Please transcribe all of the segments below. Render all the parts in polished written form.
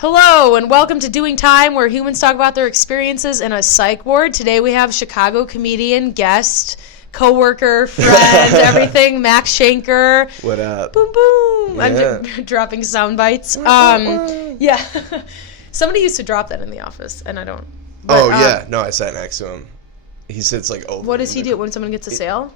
Hello, and welcome to Doing Time, where humans talk about their experiences in a psych ward. Today we have Chicago comedian, guest, co-worker, friend, everything, Max Shanker. What up? Boom, boom. Yeah. I'm dropping sound bites. Yeah. Somebody used to drop that in the office, and I don't. But, yeah. No, I sat next to him. He sits like over. What does he do when someone gets a sale?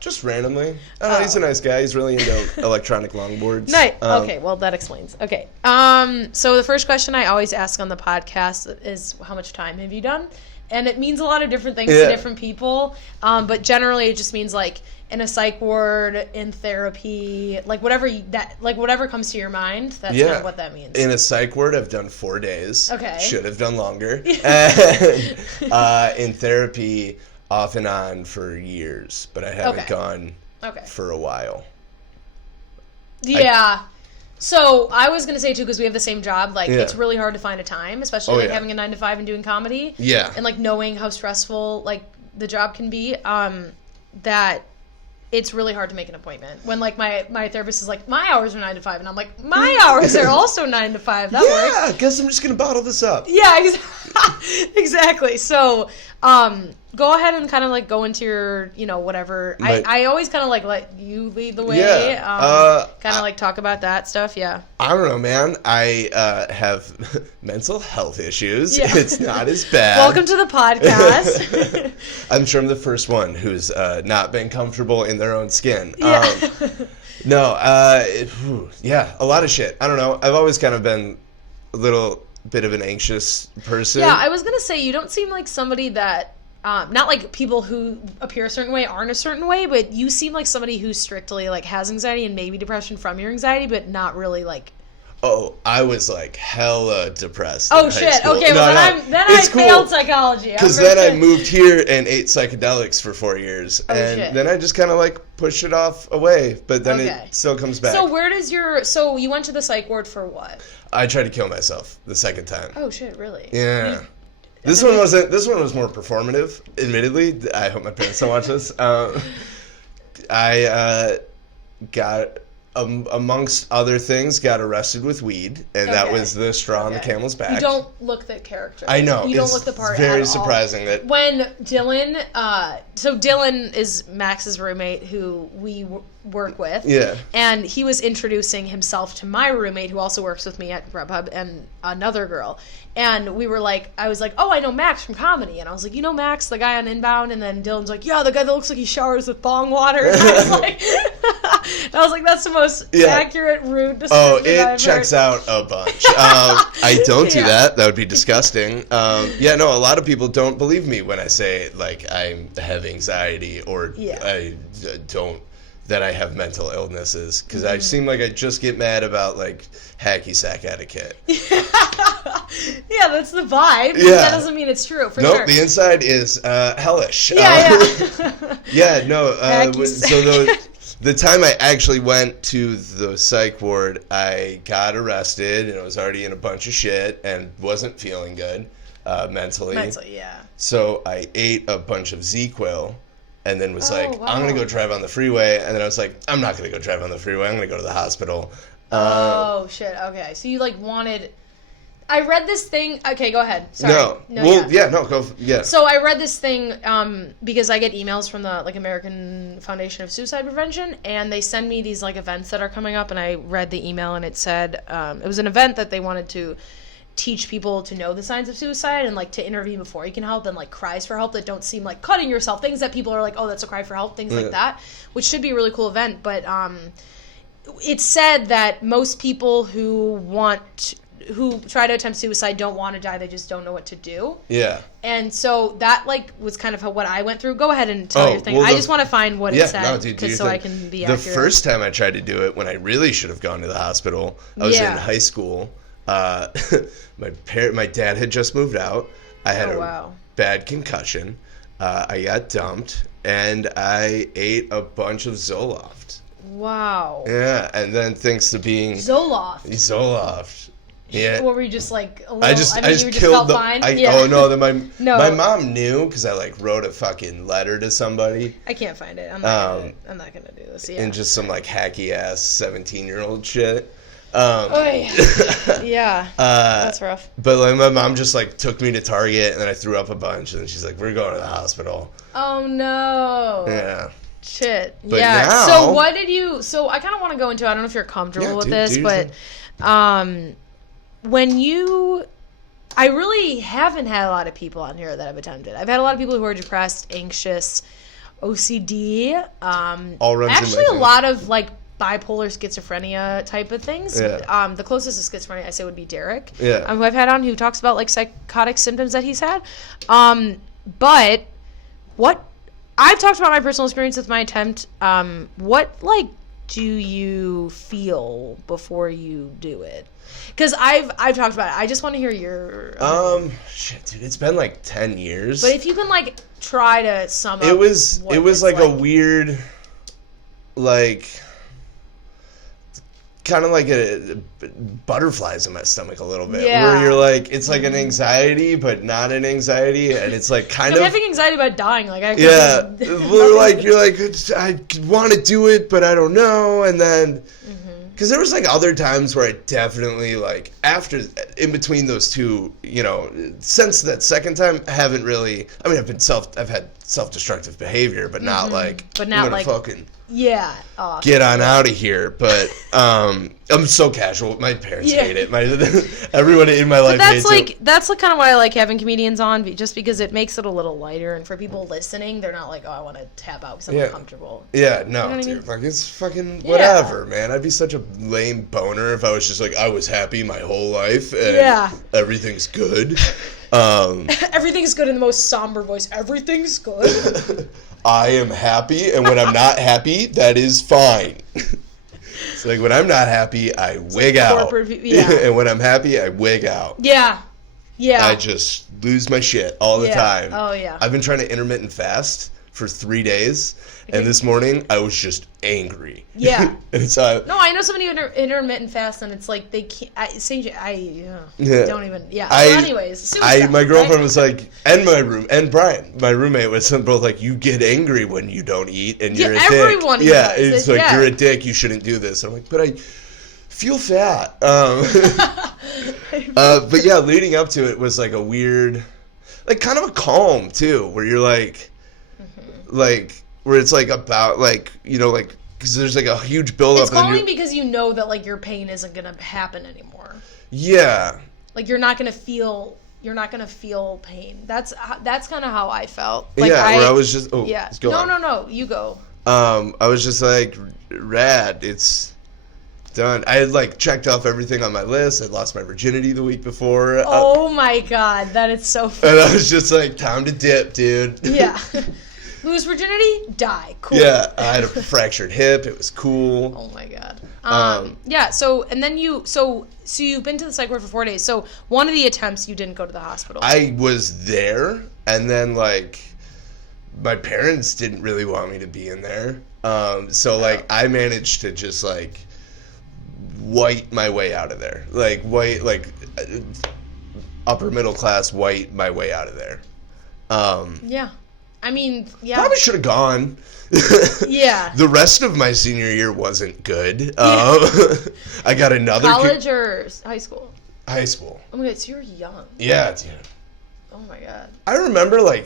Just randomly. He's a nice guy. He's really into electronic longboards. Nice. Okay, well, that explains. Okay. So the first question I always ask on the podcast is, how much time have you done? And it means a lot of different things to different people. But generally, it just means like in a psych ward, in therapy, like whatever comes to your mind. That's kind of what that means. In a psych ward, I've done 4 days. Okay. Should have done longer. And in therapy, off and on for years, but I haven't gone for a while. Yeah. So I was going to say, too, because we have the same job, like, it's really hard to find a time, especially, having a 9 to 5 and doing comedy. Yeah. And, like, knowing how stressful, like, the job can be, that it's really hard to make an appointment. When, like, my therapist is like, my hours are 9 to 5, and I'm like, my hours are also 9 to 5. That works. Yeah, I guess I'm just going to bottle this up. Yeah, exactly. So, go ahead and kind of like go into your, whatever. I always kind of like let you lead the way. Yeah. Kind of like talk about that stuff. Yeah. I don't know, man. I have mental health issues. Yeah. It's not as bad. Welcome to the podcast. I'm sure I'm the first one who's not been comfortable in their own skin. Yeah. A lot of shit. I don't know. I've always kind of been a little bit of an anxious person. Yeah, I was going to say, you don't seem like somebody that, not like people who appear a certain way aren't a certain way, but you seem like somebody who strictly like has anxiety and maybe depression from your anxiety, but not really like. Oh, I was like hella depressed. Oh in high shit! school. Okay, well I failed psychology. Because then I moved here and ate psychedelics for 4 years, then I just kind of like pushed it off away. But then it still comes back. So where does so you went to the psych ward for what? I tried to kill myself the second time. Oh shit! Really? Yeah. This one wasn't. This one was more performative. Admittedly, I hope my parents don't watch this. I got, amongst other things, got arrested with weed, and that was the straw on the camel's back. You don't look the character. I know. You don't look the part. It's very at surprising all. that when Dylan. So Dylan is Max's roommate, who we work with. Yeah. And he was introducing himself to my roommate, who also works with me at Grubhub, and another girl. And we were like, I was like, oh, I know Max from comedy. And I was like, you know Max, the guy on Inbound? And then Dylan's like, yeah, the guy that looks like he showers with bong water. And I was like, that's the most accurate, rude description I've it checks out a bunch. I don't do that. That would be disgusting. A lot of people don't believe me when I say, like, I have anxiety or that I have mental illnesses, because I seem like I just get mad about, like, hacky sack etiquette. Yeah, that's the vibe. Yeah. That doesn't mean it's true, for sure. Nope, the inside is hellish. Yeah. So the time I actually went to the psych ward, I got arrested, and I was already in a bunch of shit and wasn't feeling good mentally. Mentally, yeah. So I ate a bunch of Z-Quil, and then was I'm going to go drive on the freeway. And then I was like, I'm not going to go drive on the freeway. I'm going to go to the hospital. Oh, shit. Okay. So you, like, wanted... I read this thing... Okay, go ahead. Sorry. Go. So I read this thing because I get emails from the, like, American Foundation of Suicide Prevention, and they send me these, like, events that are coming up, and I read the email, and it said... it was an event that they wanted to teach people to know the signs of suicide and, like, to intervene before you can help, and, like, cries for help that don't seem like cutting yourself, things that people are like, oh, that's a cry for help, things like that, which should be a really cool event. But it said that most people who try to attempt suicide don't want to die, they just don't know what to do. Yeah. And so that, like, was kind of what I went through. Go ahead and tell your thing. I just want to find what it said, so I can be accurate. The first time I tried to do it, when I really should have gone to the hospital, I was in high school. My dad had just moved out. I had a bad concussion. I got dumped, and I ate a bunch of Zoloft. Wow. Yeah, and then thanks to being Zoloft. Yeah. Or were you just like a little, I just you killed just felt fine? Oh no, then my mom knew, because I like wrote a fucking letter to somebody. I can't find it. I'm not gonna do this. Yeah. And just some like hacky ass 17-year-old shit. Oy. Yeah, that's rough. But like my mom just like took me to Target and then I threw up a bunch and then she's like, we're going to the hospital. Oh no. Yeah. Shit. But yeah. now, so what did you? So I kind of want to go into. I don't know if you're comfortable with this, but when you, I really haven't had a lot of people on here that have attempted. I've had a lot of people who are depressed, anxious, OCD. all runs actually in my a lot of like bipolar schizophrenia type of things. Yeah. The closest to schizophrenia I say would be Derek. Yeah. Who I've had on, who talks about like psychotic symptoms that he's had. But what I've talked about my personal experience with my attempt. What like do you feel before you do it? Because I've talked about it. I just want to hear your. Shit, dude, it's been like 10 years. But if you can like try to sum up, it was like a weird, like, kind of like a butterflies in my stomach a little bit. Yeah. Where you're like, it's like an anxiety, but not an anxiety, and it's like kind of. I'm having anxiety about dying. Like I. Yeah, well, like you're like, I want to do it, but I don't know, and then. Because there was like other times where I definitely like after in between those two, you know, since that second time, I haven't really. I mean, I've had self-destructive behavior, but not like. But not I'm gonna like. fucking Yeah. get on out of here. But I'm so casual. My parents hate it. Everyone in my life hates it. That's like kind of why I like having comedians on, just because it makes it a little lighter, and for people listening, they're not like, oh, I want to tap out because I'm uncomfortable. Yeah, no, You know what dude. I mean? Like it's fucking whatever, man. I'd be such a lame boner if I was just like I was happy my whole life and everything's good. Everything's good in the most somber voice. Everything's good. I am happy, and when I'm not happy, that is fine. It's like when I'm not happy, I wig out. And when I'm happy, I wig out. Yeah. Yeah. I just lose my shit all the time. Oh, yeah. I've been trying to intermittent fast for 3 days, and this morning I was just angry. Yeah. And no, I know somebody who intermittent fast, and it's like they can't. Don't even. Yeah. So anyways, suicide, my girlfriend was like, and Brian, my roommate, was both like, you get angry when you don't eat, and you're a dick. Everyone. Yeah, it's like you're a dick. You shouldn't do this. And I'm like, but I feel fat. But yeah, leading up to it was like a weird, like kind of a calm too, where you're like. Like where it's like about like you know like because there's like a huge buildup. It's calming because you know that like your pain isn't gonna happen anymore. Yeah. Like you're not gonna feel pain. That's kind of how I felt. Like, where I was just no, you go. I was just like rad. It's done. I had like checked off everything on my list. I'd lost my virginity the week before. Oh my god, that is so funny. And I was just like, time to dip, dude. Yeah. Lose virginity, die. Cool. Yeah, I had a fractured hip. It was cool. Oh my god. Yeah. So and then so you've been to the psych ward for 4 days. So one of the attempts you didn't go to the hospital. I was there, and then like my parents didn't really want me to be in there. So like I managed to just like white my way out of there. Like upper middle class white my way out of there. Yeah. I mean, yeah. Probably should have gone. Yeah. The rest of my senior year wasn't good. I got another college or high school? High school. Oh my god, so you're young. Yeah, dude. Oh my god. I remember I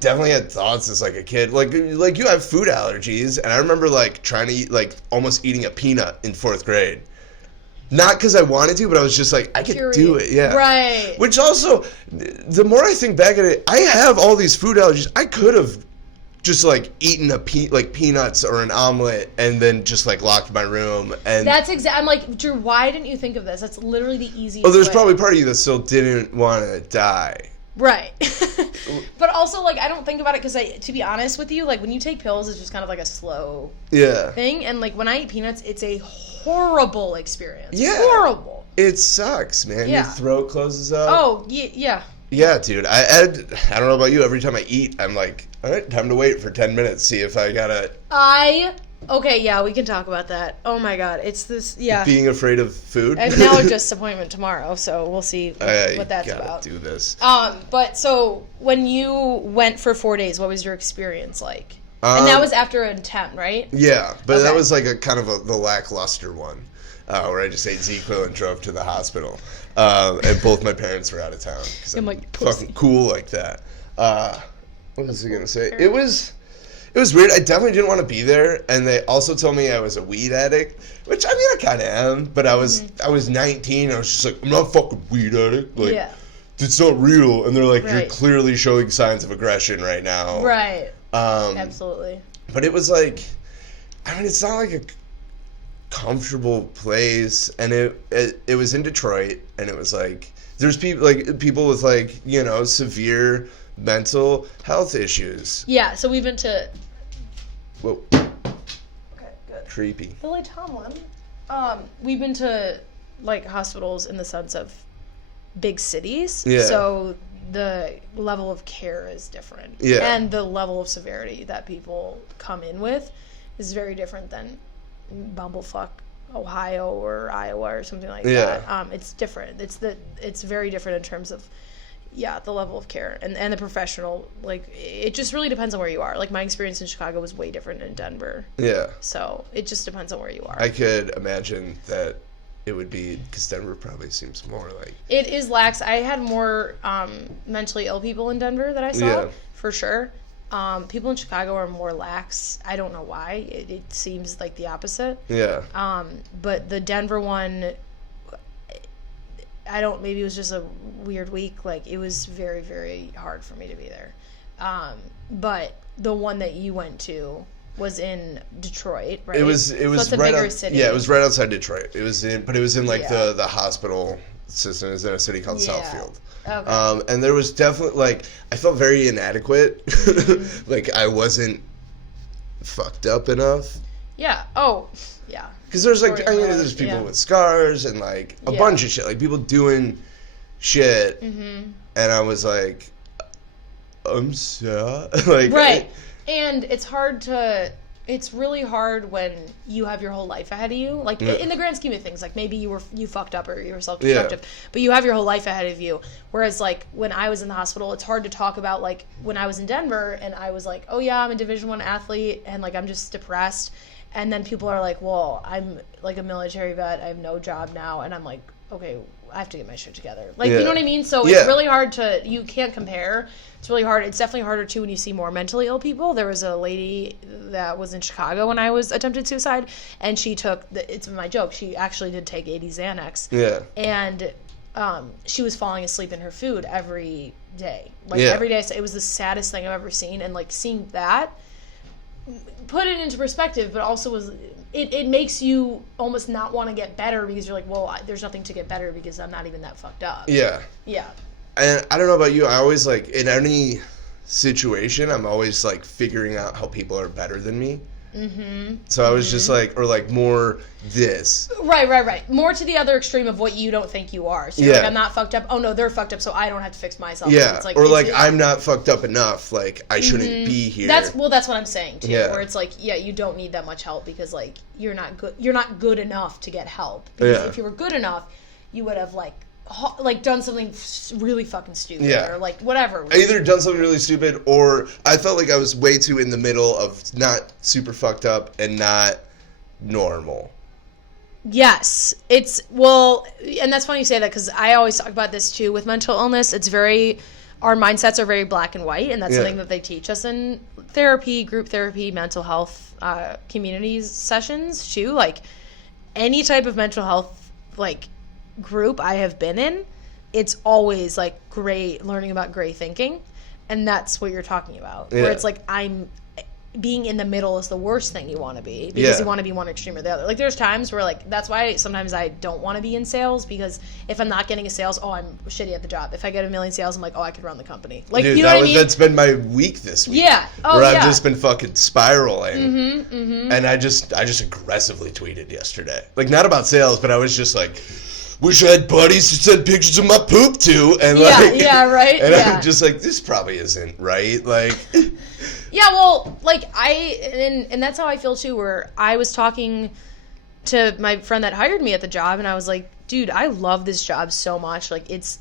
definitely had thoughts as like a kid. Like you have food allergies, and I remember like trying to eat like almost eating a peanut in 4th grade. Not because I wanted to, but I was just like, I could do it, yeah. Right. Which also, the more I think back at it, I have all these food allergies. I could have just like eaten peanuts or an omelet and then just like locked my room. And that's I'm like, Drew, why didn't you think of this? That's literally the easiest Well, there's way. probably part of you that still didn't want to die. Right. But also, like, I don't think about it because, to be honest with you, like, when you take pills, it's just kind of like a slow thing. And, like, when I eat peanuts, it's a horrible experience. Yeah. Horrible. It sucks, man. Yeah. Your throat closes up. Oh, yeah. Yeah, dude. I don't know about you. Every time I eat, I'm like, all right, time to wait for 10 minutes, see if I gotta... Okay, yeah, we can talk about that. Oh my god, it's this, yeah. Being afraid of food. I have an allergist appointment tomorrow, so we'll see what that's about. Do this. But so when you went for 4 days, what was your experience like? And that was after an attempt, right? Yeah, but that was like a kind of the lackluster one. where I just ate ZQuil and drove to the hospital. And both my parents were out of town because I'm like, fucking cool like that. What was I gonna say? It was weird. I definitely didn't want to be there, and they also told me I was a weed addict, which I mean I kind of am. But I was 19. I was just like, I'm not a fucking weed addict. Like, it's not real. And they're like, you're clearly showing signs of aggression right now. Right. Absolutely. But it was like, I mean, it's not like a comfortable place, and it was in Detroit, and it was like there's people with like, you know, severe mental health issues. Yeah, so we've been to. Whoa. Okay, good. Creepy. Billy Tomlin. We've been to like hospitals in the sense of big cities. Yeah. So the level of care is different. Yeah. And the level of severity that people come in with is very different than Bumblefuck, Ohio or Iowa or something like that. It's different. It's very different in terms of the level of care and the professional, like, it just really depends on where you are. Like, my experience in Chicago was way different than Denver. Yeah. So it just depends on where you are. I could imagine that it would be, because Denver probably seems more like... It is lax. I had more mentally ill people in Denver that I saw, for sure. People in Chicago are more lax. I don't know why. It seems like the opposite. Yeah. But the Denver one... maybe it was just a weird week. Like, it was very, very hard for me to be there. But the one that you went to was in Detroit, right? It was so it's a right bigger city. Yeah, it was right outside Detroit. It was in like the hospital system. It was in a city called Southfield. Okay. And there was definitely, like, I felt very inadequate. Like, I wasn't fucked up enough. Yeah. Oh, yeah. Because there's like, I mean, there's people with scars and like a bunch of shit, like people doing shit, and I was like, I'm sad. Like, right. And it's really hard when you have your whole life ahead of you. Like, in the grand scheme of things, like, maybe you fucked up or you were self-destructive, but you have your whole life ahead of you. Whereas, like, when I was in the hospital, it's hard to talk about, like, when I was in Denver and I was like, oh yeah, I'm a Division I athlete and, like, I'm just depressed. And then people are like, well, I'm like a military vet. I have no job now. And I'm like, okay, I have to get my shit together. Like, you know what I mean? So it's really hard you can't compare. It's really hard. It's definitely harder, too, when you see more mentally ill people. There was a lady that was in Chicago when I was attempted suicide. And she took, it's my joke, she actually did take 80 Xanax. Yeah. And she was falling asleep in her food every day. Like, every day. So it was the saddest thing I've ever seen. And, like, seeing that, put it into perspective, but also it makes you almost not want to get better because you're like, well, there's nothing to get better because I'm not even that fucked up. Yeah. And I don't know about you, I always, like, in any situation, I'm always, like, figuring out how people are better than me. So I was just like, or like more this. Right. More to the other extreme of what you don't think you are. So you're like, I'm not fucked up. Oh no, they're fucked up, so I don't have to fix myself. Yeah. It's like, or like, I'm not fucked up enough. Like, I shouldn't be here. That's what I'm saying too. Where it's like, you don't need that much help because, like, you're not good. You're not good enough to get help. Because if you were good enough, you would have like done something really fucking stupid or like whatever. I either done something really stupid or I felt like I was way too in the middle of not super fucked up and not normal. Yes. And that's funny you say that because I always talk about this too with mental illness. Our mindsets are very black and white, and that's something that they teach us in therapy, group therapy, mental health, communities sessions too. Like, any type of mental health, like, group I have been in, it's always like learning about gray thinking, and that's what you're talking about. Where it's like, being in the middle is the worst thing you want to be because you want to be one extreme or the other. Like, there's times where, like, that's why sometimes I don't want to be in sales, because if I'm not getting a sales, I'm shitty at the job. If I get 1 million sales, I'm like, I could run the company. Like, dude, you know what I mean? That's been my week this week. Yeah. Where I've just been fucking spiraling. And I just aggressively tweeted yesterday. Like, not about sales, but I was just like, wish I had buddies to send pictures of my poop to, and right. And I'm just like, this probably isn't right, like. Yeah, well, like, and that's how I feel too. Where I was talking to my friend that hired me at the job, and I was like, dude, I love this job so much. Like, it's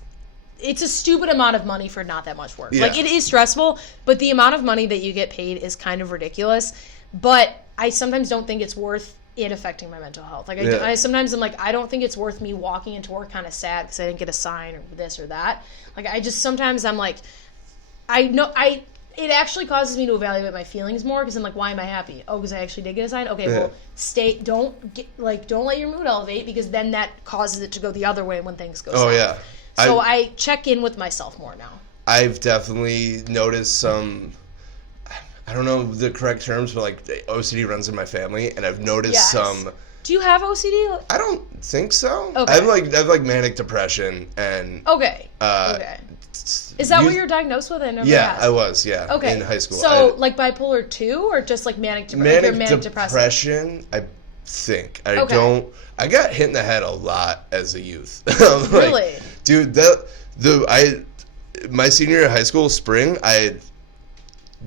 a stupid amount of money for not that much work. Like, it is stressful, but the amount of money that you get paid is kind of ridiculous. But I sometimes don't think it's worth it affecting my mental health. Like, Yeah. I sometimes I'm like, I don't think it's worth me walking into work kind of sad because I didn't get a sign or this or that. Like, I just, sometimes I'm like, it actually causes me to evaluate my feelings more because I'm like, why am I happy? Oh, because I actually did get a sign? Okay, well, don't let your mood elevate because then that causes it to go the other way when things go south. Oh, yeah. So I check in with myself more now. I've definitely noticed some, I don't know the correct terms, but like OCD runs in my family, and I've noticed some. Do you have OCD? I don't think so. Okay. I have like manic depression and. Okay. Is that what you're diagnosed with? I never asked. I was. Yeah. Okay. In high school. So like bipolar 2 or just like manic depression? Manic depression. I think. I got hit in the head a lot as a youth. Like, really? Dude, my senior year of high school, spring, I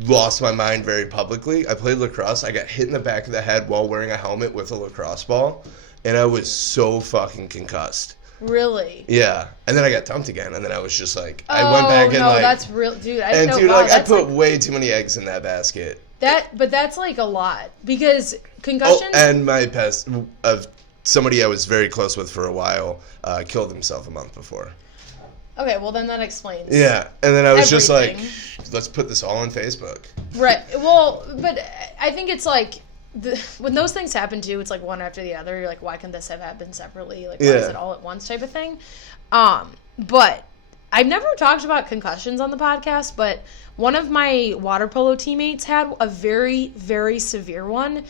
lost my mind very publicly. I played lacrosse. I got hit in the back of the head while wearing a helmet with a lacrosse ball, and I was so fucking concussed. Really? Yeah. And then I got dumped again, and then I was just like, I went back and like... that's real, dude. I put way too many eggs in that basket. But that's like a lot because concussion. Oh, and my past of somebody I was very close with for a while killed himself a month before. Okay, well then that explains. Yeah, and then I was just like, everything. let's put this all on Facebook. Right. Well, but I think it's like when those things happen too, it's like one after the other. You're like, why can this have happened separately? Like, why is it all at once type of thing? But I've never talked about concussions on the podcast, but one of my water polo teammates had a very, very severe one,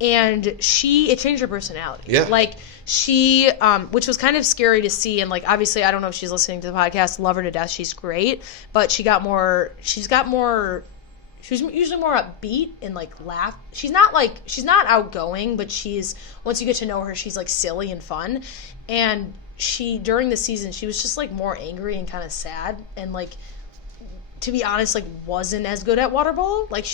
and it changed her personality. Yeah. Like, she, which was kind of scary to see, and like, obviously, I don't know if she's listening to the podcast, love her to death, she's great, but she's usually more upbeat and like laugh. She's not outgoing, but once you get to know her, she's like silly and fun. And during the season, she was just like more angry and kind of sad. And like, to be honest, like wasn't as good at water polo. Like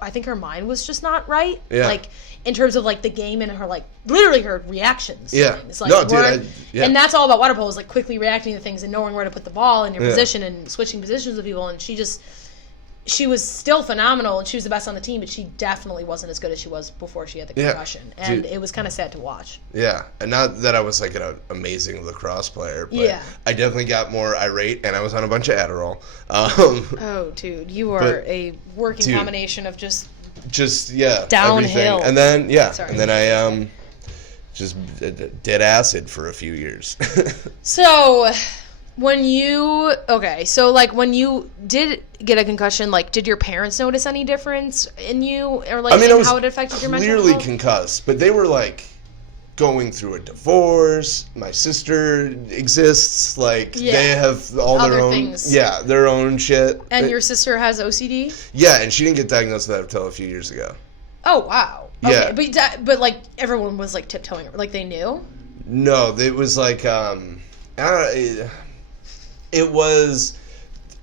I think her mind was just not right. Yeah. Like in terms of like the game and her like literally her reactions. To Yeah. things. Like, No, dude. And that's all about water polo is like quickly reacting to things and knowing where to put the ball in your position and switching positions with people. And she was still phenomenal, and she was the best on the team, but she definitely wasn't as good as she was before she had the concussion. And it was kind of sad to watch. Yeah, and not that I was like an amazing lacrosse player, but I definitely got more irate, and I was on a bunch of Adderall. Oh, dude, you are a working combination of just downhill. Everything. And then I just did acid for a few years. So... when you did get a concussion, like, did your parents notice any difference in you, or like how it affected your mental health? Clearly concussed, but they were like going through a divorce. My sister exists, like they have all their own things. Yeah, their own shit. And your sister has OCD? Yeah, and she didn't get diagnosed with that until a few years ago. Oh wow. Yeah. Okay, but like everyone was like tiptoeing, like they knew? No, it was like it was,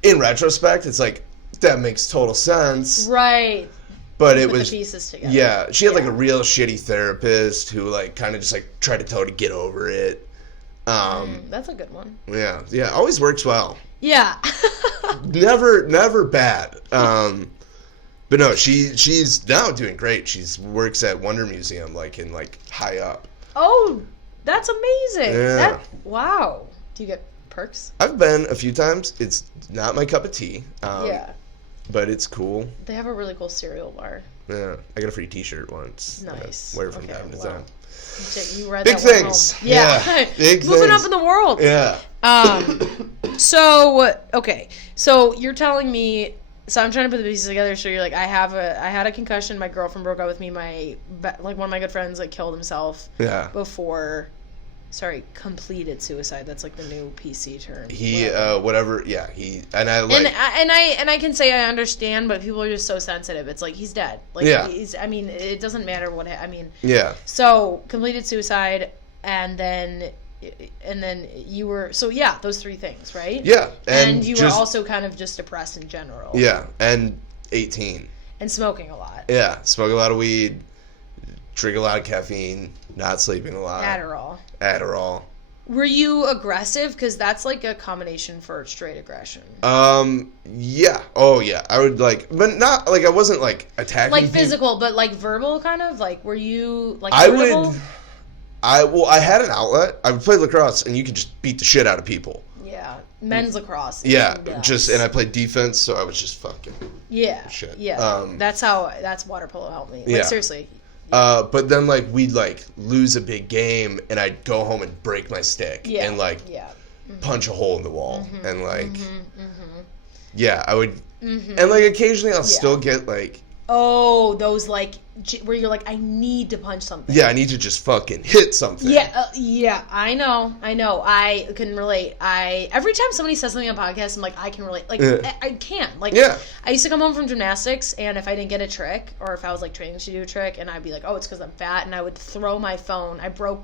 in retrospect, it's like, that makes total sense. Right. But Put it was... the pieces together. Yeah. She had, like, a real shitty therapist who, like, kind of just, like, tried to tell her to get over it. That's a good one. Yeah. Yeah. Always works well. Yeah. Never bad. But no, she's now doing great. Works at Wonder Museum, like, in, like, high up. Oh, that's amazing. Yeah. Wow. Do you get perks? I've been a few times. It's not my cup of tea. But it's cool. They have a really cool cereal bar. Yeah. I got a free t-shirt once. Nice. I wear it from time to time. You read Big that one things. home. Yeah. Big Moving things. up in the world. Yeah. So you're telling me, so I'm trying to put the pieces together. So you're like, I had a concussion. My girlfriend broke up with me. One of my good friends like killed himself. Yeah. Completed suicide. That's like the new PC term. I can say I understand, but people are just so sensitive. It's like he's dead. Like it doesn't matter what. Yeah. So completed suicide, and then you were those three things, right? Yeah, and you were also kind of just depressed in general. Yeah, and 18. And smoking a lot. Yeah, smoke a lot of weed, drink a lot of caffeine, not sleeping a lot. Adderall. Were you aggressive? Because that's like a combination for straight aggression. Yeah. Oh, yeah. I would but not I wasn't attacking. Like physical, but verbal, kind of. Were you irritable? I had an outlet. I would play lacrosse, and you could just beat the shit out of people. Yeah, men's lacrosse. Yeah, and I played defense, so I was just fucking. Yeah. Shit. Yeah. That's water polo helped me. Seriously. But then we'd lose a big game, and I'd go home and break my stick and punch a hole in the wall and I would and occasionally I'll still get those where you're I need to punch something. Yeah, I need to just fucking hit something. Yeah, I know. I can relate. Every time somebody says something on podcast, I'm I can relate. I can't. I used to come home from gymnastics, and if I didn't get a trick, or if I was training to do a trick, and I'd be oh, it's because I'm fat, and I would throw my phone. I broke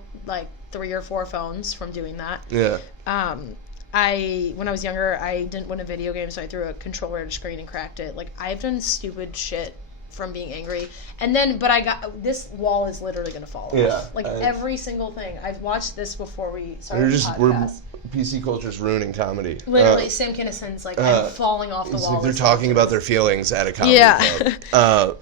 3 or 4 phones from doing that. Yeah. When I was younger, I didn't win a video game, so I threw a controller at a screen and cracked it. I've done stupid shit from being angry, but I got this wall is literally gonna fall off. Every single thing. I've watched this before we started the podcast. PC culture's ruining comedy. Literally, Sam Kinnison's I'm falling off the wall. They're talking about their feelings at a comedy club.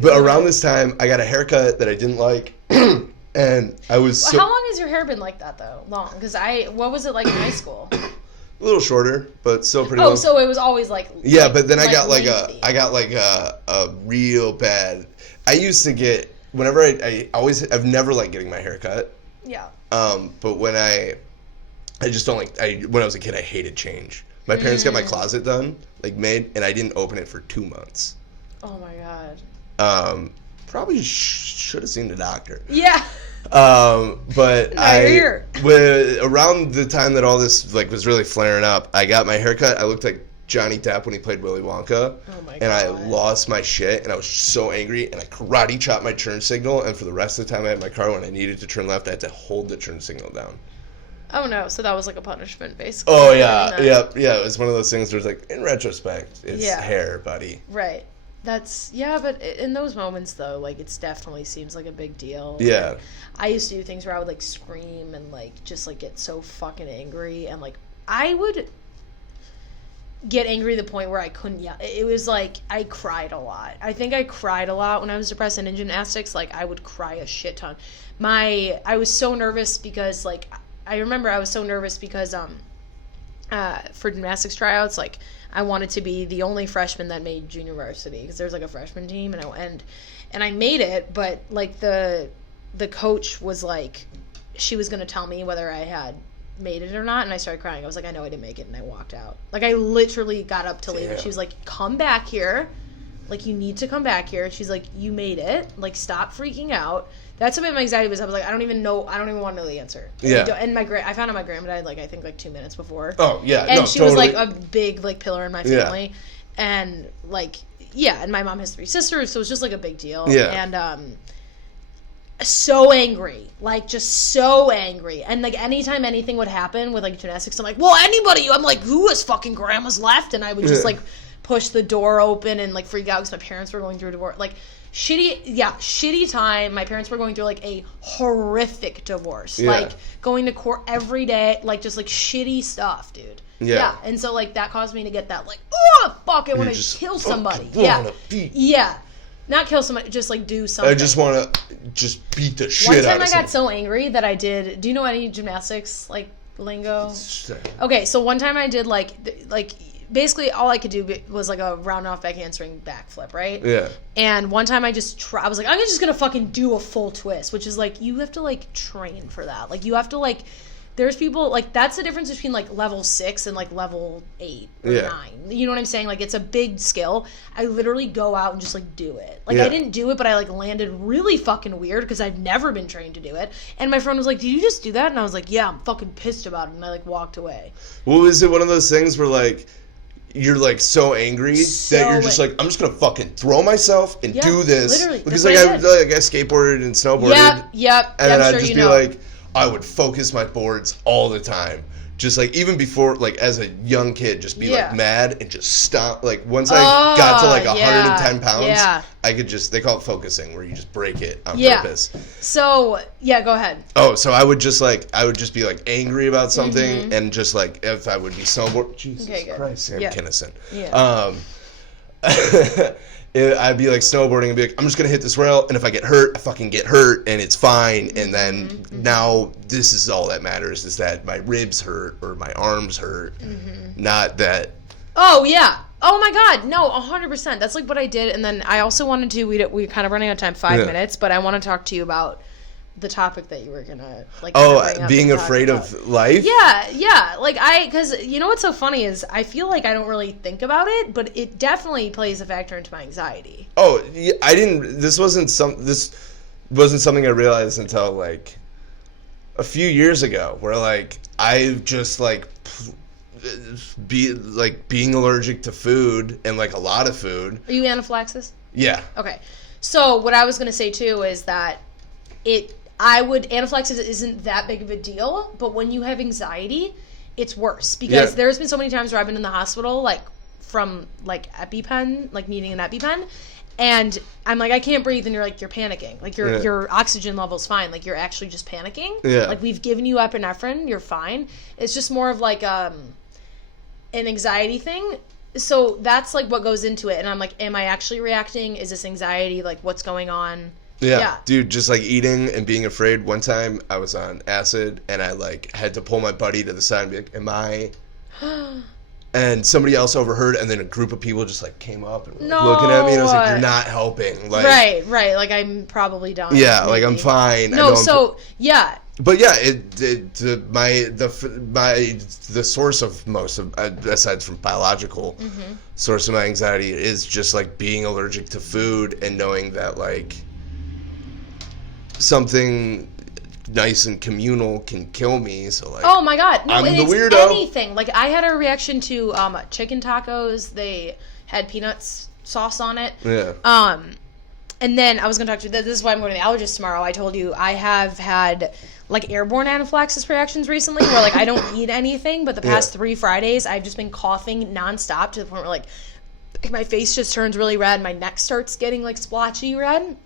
But around this time, I got a haircut that I didn't like, and I was. How long has your hair been like that though? Long, because what was it like in high school? A little shorter, but still pretty long. Oh, so it was always yeah, but then I got a real bad. I used to get whenever I've never liked getting my hair cut. Yeah. But when I just don't when I was a kid I hated change. My parents got my closet done, made, and I didn't open it for 2 months. Oh my god. Probably should have seen the doctor. Yeah. But around the time that all this was really flaring up, I got my hair cut. I looked like Johnny Depp when he played Willy Wonka. Oh my God. And I lost my shit, and I was so angry, and I karate chopped my turn signal, and for the rest of the time I had my car, when I needed to turn left, I had to hold the turn signal down. Oh no, so that was a punishment, basically. Oh yeah, yeah. It was one of those things where it's in retrospect, it's hair, buddy. Right. But in those moments though, it definitely seems like a big deal. Yeah. I used to do things where I would scream and just get so fucking angry, and I would get angry to the point where I couldn't yell. It was I cried a lot. I think I cried a lot when I was depressed and in gymnastics. I would cry a shit ton. I was so nervous because I remember I was so nervous because for gymnastics tryouts, I wanted to be the only freshman that made junior varsity, because there's a freshman team, and I made it, but the coach was she was gonna tell me whether I had made it or not, and I started crying. I was I know I didn't make it, and I walked out. I literally got up to leave, and she was come back here, you need to come back here. She's you made it, stop freaking out. That's what my anxiety was. I was I don't even want to know the answer. And I found out my grandma died I think 2 minutes before. Oh yeah. And she was a big pillar in my family. Yeah. And and my mom has 3 sisters, so it was just a big deal. Yeah. And so angry. Just so angry. And anytime anything would happen with gymnastics, I'm well, anybody, I'm who has fucking grandmas left? And I would just push the door open and freak out because my parents were going through a divorce. Shitty time. My parents were going through a horrific divorce. Going to court every day, just shitty stuff, dude. Yeah. And so that caused me to get that oh fuck, I want to kill somebody. Yeah. Not kill somebody, just do something. I just want to just beat the shit out of somebody. One time I got so angry that I did. Do you know any gymnastics lingo? Okay, so one time I did basically all I could do was a round off back handspring backflip, right? Yeah. And one time I just I was I'm just gonna fucking do a full twist, which is you have to train for that. You have to there's people that's the difference between level 6 and level 8 or 9. You know what I'm saying? It's a big skill. I literally go out and just do it. I didn't do it, but I landed really fucking weird because I've never been trained to do it. And my friend was did you just do that? And I was yeah, I'm fucking pissed about it. And I walked away. Well, is it one of those things where you're so angry that you're just I'm just gonna fucking throw myself and do this? Literally, because I skateboarded and snowboarded. Yep. And then I'd just be I would focus my boards all the time. just like even before, like as a young kid, just be like mad and just stop. Like once I Oh, got to like 110 pounds, yeah. I could just, they call it focusing, where you just break it on purpose. So go ahead. Oh, so I would just be like angry about something, and just like if I would be snowboard, Jesus Christ, Sam Kinison. Yeah. I'd be like snowboarding and be like, I'm just gonna hit this rail, and if I get hurt, I fucking get hurt, and it's fine. And then now this is all that matters, is that my ribs hurt or my arms hurt, not that. Oh yeah. Oh my God. No, 100%. That's like what I did. And then I also wanted to. We're kind of running out of time. 5 minutes, but I want to talk to you about the topic that you were gonna like. Being afraid of life. Yeah. Like because you know what's so funny is I feel like I don't really think about it, but it definitely plays a factor into my anxiety. Oh, yeah, This wasn't something I realized until like a few years ago, where like I just like being allergic to food, and like a lot of food. Are you anaphylaxis? Yeah. Okay. So what I was gonna say too is that anaphylaxis isn't that big of a deal, but when you have anxiety, it's worse, because there's been so many times where I've been in the hospital, like from like EpiPen, like needing an EpiPen, and I'm like, I can't breathe, and you're panicking, like your oxygen level's fine, like you're actually just panicking. Yeah. Like we've given you epinephrine, you're fine. It's just more of like an anxiety thing. So that's like what goes into it, and I'm like, am I actually reacting? Is this anxiety? Like what's going on? Yeah, dude, just like eating and being afraid. One time I was on acid, and I like had to pull my buddy to the side and be like, am I? And somebody else overheard, and then a group of people just like came up and were like, looking at me, and I was like, you're not helping. Like, right. Like I'm probably done. Yeah, maybe. Like I'm fine. No, yeah. But yeah, the source of most of, aside from biological source of my anxiety, is just like being allergic to food, and knowing that like something nice and communal can kill me. So like, oh my God, no, I'm the it's weirdo. Anything. Like I had a reaction to chicken tacos. They had peanuts sauce on it. Yeah. And then I was gonna talk to you. This is why I'm going to the allergist tomorrow. I told you I have had like airborne anaphylaxis reactions recently, where like I don't eat anything, but the past 3 Fridays I've just been coughing nonstop, to the point where like my face just turns really red, my neck starts getting like splotchy red.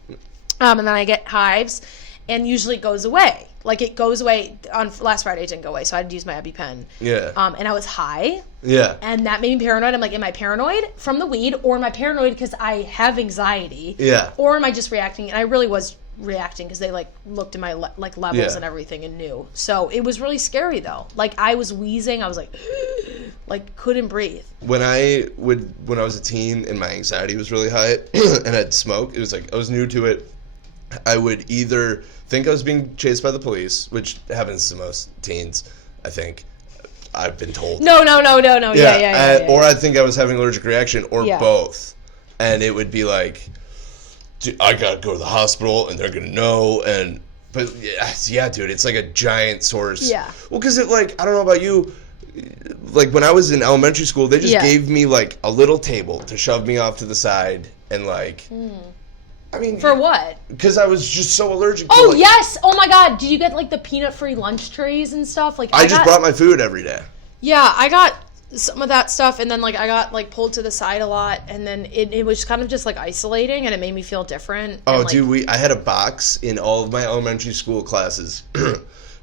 And then I get hives, and usually it goes away. Like it goes away. On last Friday, it didn't go away, so I had to use my EpiPen. Yeah. And I was high. Yeah. And that made me paranoid. I'm like, am I paranoid from the weed, or am I paranoid because I have anxiety? Yeah. Or am I just reacting? And I really was reacting, because they like looked at my like levels and everything and knew. So it was really scary though. Like I was wheezing. I was like couldn't breathe. When I was a teen and my anxiety was really high and I'd smoke, it was like I was new to it. I would either think I was being chased by the police, which happens to most teens, I think. I've been told. No. Yeah. Or I'd think I was having an allergic reaction, or both. And it would be like, dude, I gotta go to the hospital, and they're gonna know. But yeah, dude, it's like a giant source. Yeah. Well, because it like, I don't know about you, like when I was in elementary school, they just gave me like a little table to shove me off to the side, and like. I mean, for what? Because I was just so allergic to Oh, yes! Oh my God, did you get like the peanut-free lunch trays and stuff? Like I just brought my food every day. Yeah, I got some of that stuff, and then like I got like pulled to the side a lot, and then it was kind of just like isolating, and it made me feel different. Oh, and, like, dude, I had a box in all of my elementary school classes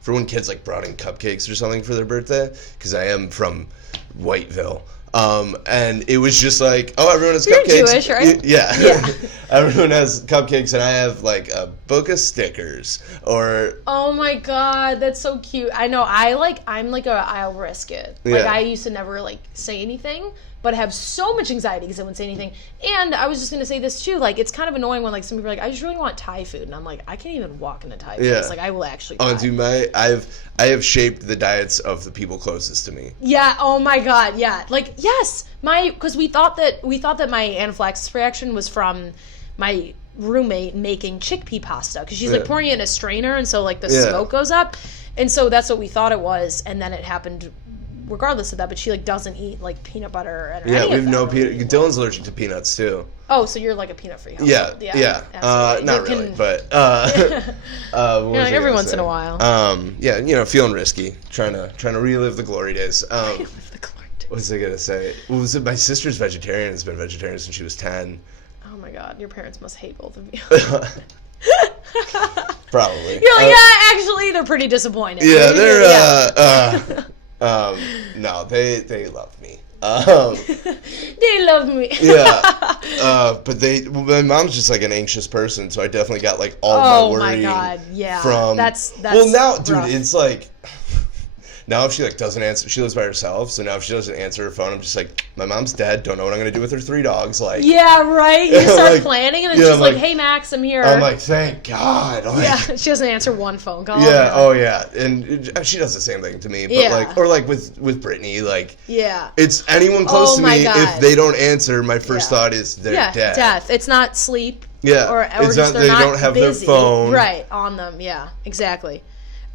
for when kids like brought in cupcakes or something for their birthday, because I am from Whiteville. And it was just like, oh, everyone has cupcakes. You're Jewish, right? Yeah. Everyone has cupcakes, and I have like a book of stickers, or. Oh my God, that's so cute. I know. I'll risk it. Like I used to never like say anything, but I have so much anxiety because I wouldn't say anything. And I was just gonna say this too. Like it's kind of annoying when like some people are like, I just really want Thai food, and I'm like, I can't even walk in a Thai place. Like I will actually. Oh, dude, I have shaped the diets of the people closest to me. Yeah. Oh my God. Yeah. Like yes, because we thought that my anaphylaxis reaction was from my roommate making chickpea pasta, because she's like pouring it in a strainer, and so like the smoke goes up, and so that's what we thought it was, and then it happened regardless of that, but she like doesn't eat like peanut butter and Yeah, any we have of no that peanut. really. Dylan's allergic to peanuts too. Oh, so you're like a peanut-free household. Yeah. absolutely. Not really, but like every once in a while. Yeah, feeling risky, trying to relive the glory days. Relive the glory days. What was I gonna say? Well, was it my sister's vegetarian? Has been vegetarian since she was 10. Oh my God, your parents must hate both of you. Probably. You're like, yeah, actually, they're pretty disappointed. Yeah, they're no, they love me. They love me. Yeah. But my mom's just like an anxious person, so I definitely got like all my worry. Oh my God, yeah. From that's well now, dude, rough. it's like. Now if she like doesn't answer, she lives by herself, so now if she doesn't answer her phone, I'm just like, my mom's dead, don't know what I'm gonna do with her 3 dogs, like. Yeah, right. You start like, planning, and then yeah, she's like, "Hey Max, I'm here." I'm like, thank God. Like, yeah, she doesn't answer one phone call. yeah. Oh yeah, and she does the same thing to me, but Yeah. like, or like with Brittany, like. Yeah. It's anyone close to my me. God. If they don't answer, my first thought is they're dead. Death. It's not sleep. Yeah. Or It's just not they're they not don't have busy. their phone. Right on them. Yeah, exactly.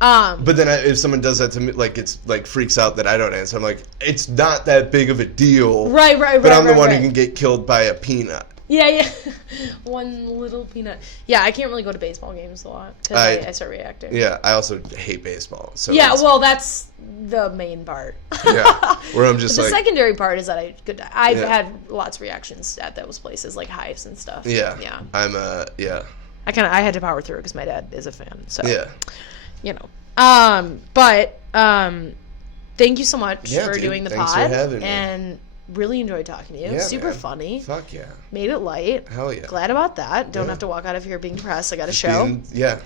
But then if someone does that to me, like it's like freaks out that I don't answer. I'm like, it's not that big of a deal. Right. But I'm the one who can get killed by a peanut. Yeah. One little peanut. Yeah, I can't really go to baseball games a lot because I start reacting. Yeah, I also hate baseball. So yeah, well, that's the main part. Yeah, where I'm just the like. The secondary part is that I've had lots of reactions at those places, like hives and stuff. Yeah. Yeah. I had to power through because my dad is a fan. So. Yeah. You know. But thank you so much for doing the Thanks pod. For having me. And really enjoyed talking to you. Yeah, Super man. funny. Fuck yeah. Made it light. Hell yeah. Glad about that. Don't have to walk out of here being depressed. I got a show. Yeah.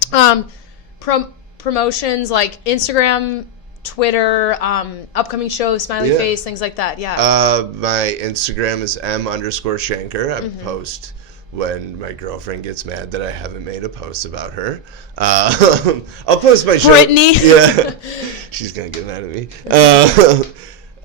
Promotions like Instagram, Twitter, upcoming shows, smiley face, things like that. Yeah. My Instagram is m_Shanker. I post when my girlfriend gets mad that I haven't made a post about her. I'll post my show. Brittany. Yeah. She's going to get mad at me.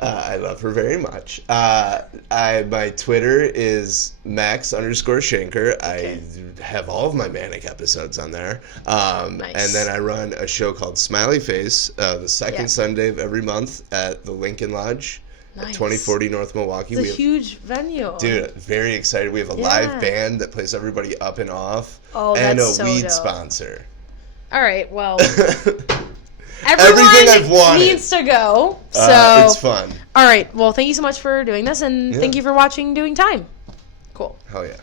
I love her very much. My Twitter is Max_Shanker. Okay. I have all of my manic episodes on there. Nice. And then I run a show called Smiley Face the second Sunday of every month at the Lincoln Lodge. Nice. 2040 North Milwaukee. It's a huge venue. Dude, very excited. We have a live band that plays everybody up and off. Oh, and that's a weed dope. Sponsor. All right, well. Everything I've wanted needs to go. So it's fun. All right, well, thank you so much for doing this, and thank you for watching Doing Time. Cool. Hell yeah.